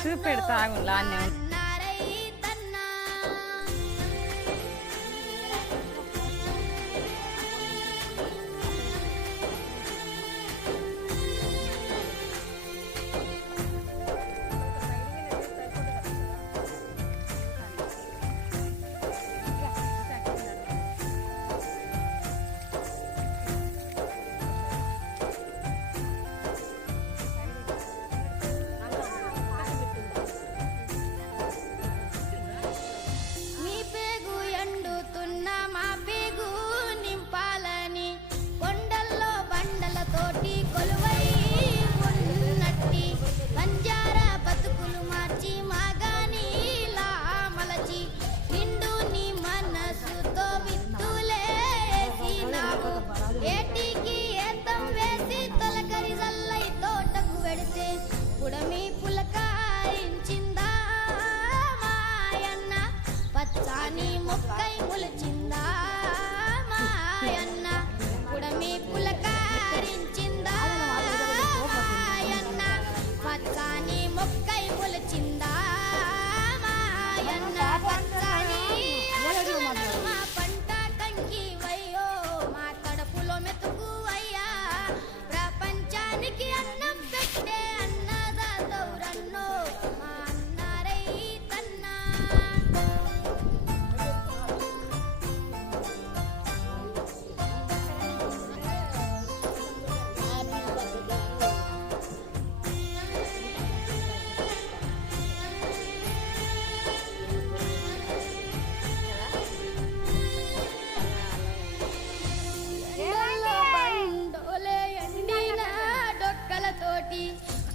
చూపెడతా లానే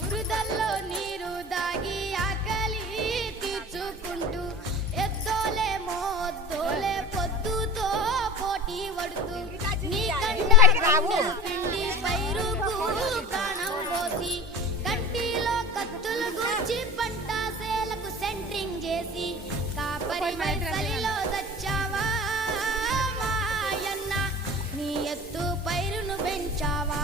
బురదల్లో నీరు దాగి ఆకలి తీర్చుకుంటూ ఎద్దోలే మోద్దోలే పొద్దుతో పోటీ పడుతూ నీ పిండి పైరుకు ప్రాణం పోసి కంటిలో కత్తులు గూర్చి పంట సేలకు సెంట్రింగ్ చేసి కాపరి మైసలిలో దచ్చావా మాయన్న నీ ఎత్తు పైరును పెంచావా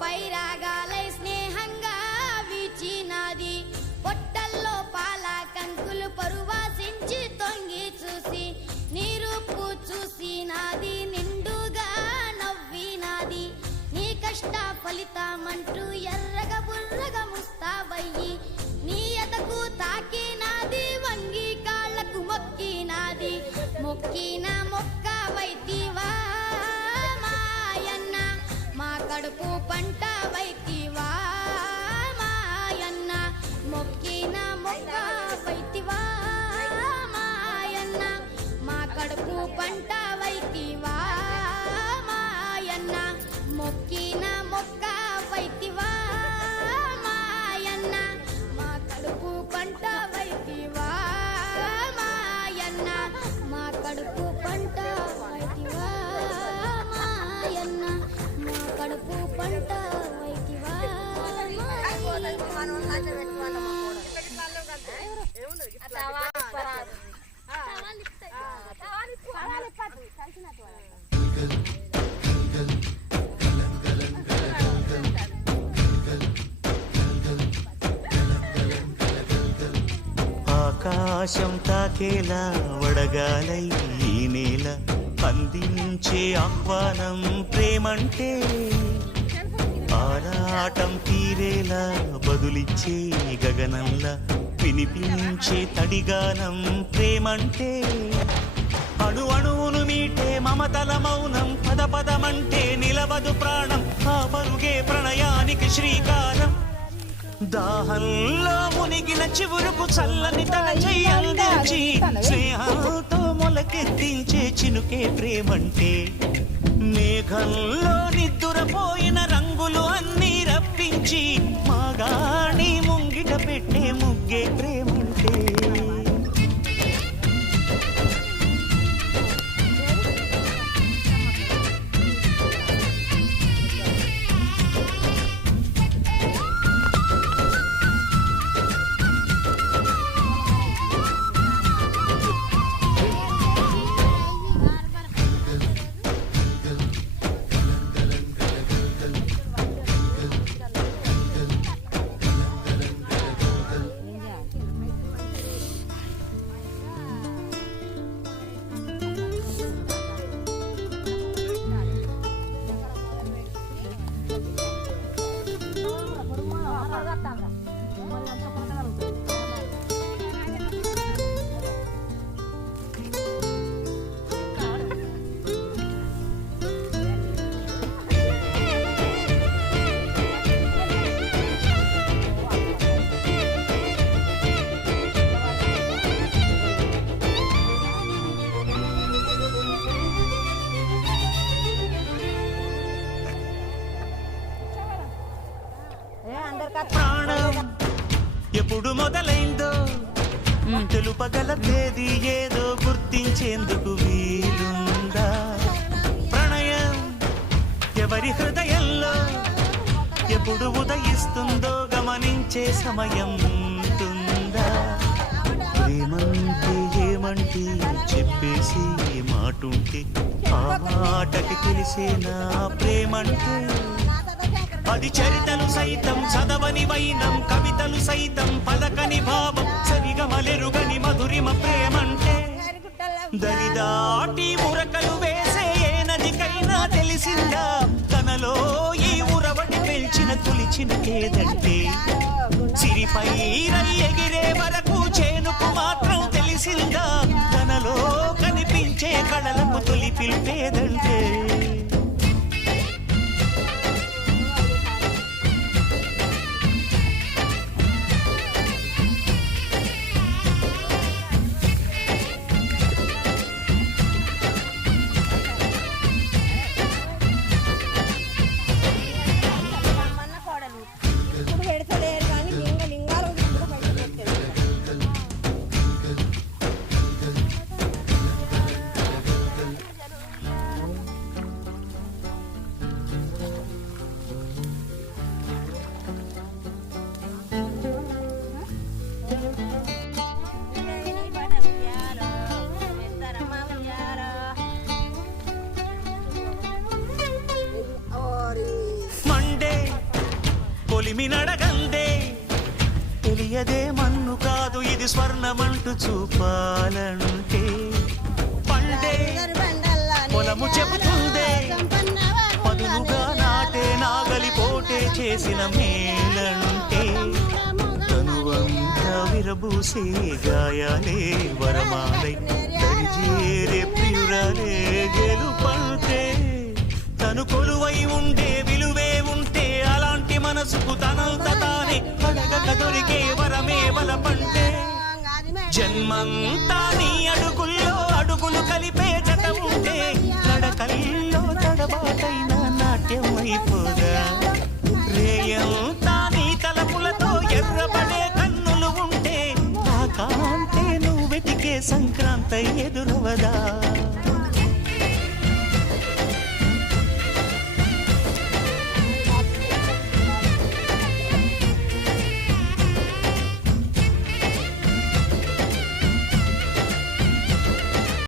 పైరాగాలై స్నేహంగా వీచినాది పొట్టల్లో పాల కంకులు పరువాసించి తొంగి చూసి నీ రూపు చూసినాది నిండుగా నవ్వినాది నీ కష్ట ఫలితమంటూ ఎర్రగా బుర్రగా ముస్తావయ్యి నీ ఎదకు తాకినాది వంగి కాళ్లకు మొక్కినాది మొక్కిన మొక్క వైతివా మాయన్న మా కడుపు పంట వైతివా మాయన్న మొక్కిన మొక్క వైతివా మాయన్న మా కడుపు పంట వైతివా మాయన్న మొక్కిన మొక్క వైతివా మాయన్న మా కడుపు పంట వైతివా మాయన్న మా కడుపు పంట వైతివా మాయన్న మా కడుపు పంట వైతివా ఆకాశం తాకేలా వడగాలై ఈ నేల అందించే ఆహ్వానం ప్రేమంటే ఆరాటం తీరేలా బదులిచ్చే గగనంలా వినిపించే తడిగానం ప్రేమంటే అణు అణువును మీటే మమతల మౌనం పద పదమంటే నిలవదు ప్రాణం ఆ పరుగే ప్రణయానికి శ్రీకారం దాహంలో మునిగిన చివురుకు చల్లని తన చెయ్యందించి స్నేహంతో మొలకెత్తించే చినుకే ప్రేమంటే మేఘంలో నిద్దురపోయిన రంగులు అన్నీ రప్పించి మాగాణి ముంగిట పెట్టే ముగ్గే ప్రేమంటే ప్రాణం ఎప్పుడు మొదలైందో తెలుపగల తేదీ ఏదో గుర్తించేందుకు వీలుందా ప్రణయం ఎవరి హృదయంలో ఎప్పుడు ఉదయిస్తుందో గమనించే సమయం ఉంటుందా ప్రేమంటే ఏమంటే చెప్పేసి మాటుంటే ఆ మాటకి తెలిసేనా ప్రేమంటే అది చరితలు సైతం చదవని వైనం కవితలు సైతం పలకని భావం సరిగమలెరుగని మధురిమ ప్రేమంటే దరిదాటి ఉరకలు వేసే ఏ నదికైనా తెలిసిందా తనలో ఈ ఉరవడి పెంచిన తులిచిన కేదంటే సిరిపై ఎగిరే వరకు చేనుకు మాత్రం తెలిసిందా తనలో కనిపించే కళలకు తొలి పిలిపేదంటే నడగందే తెలియదే మన్ను కాదు ఇది స్వర్ణమంటూ చూపాలంటే పండే పొలము చెబుతుందే పదులుగా నాటే నాగలి పోటే చేసిన మేలంటే తనువంతా విరబూసే గాయాలే వరమాలై దరిజేరే ప్రియురాలే గెలుపంటే తను కొలువై ఉండే విలువే ఉంటే అలాంటి మనసుకు తనంత తానే అడగక దొరికే వరమే వలపంటే జన్మంతా నీ అడుగుల్లో అడుగులు కలిపే జత ఉంటే నడకల్లో తడబాటైన నాట్యం అయిపోదా రేయంతా నీ తలపులతో ఎర్రబడే కన్నులు ఉంటే ఆ కాంతే నువ్వు వెతికే సంక్రాంతి ఎదురవదా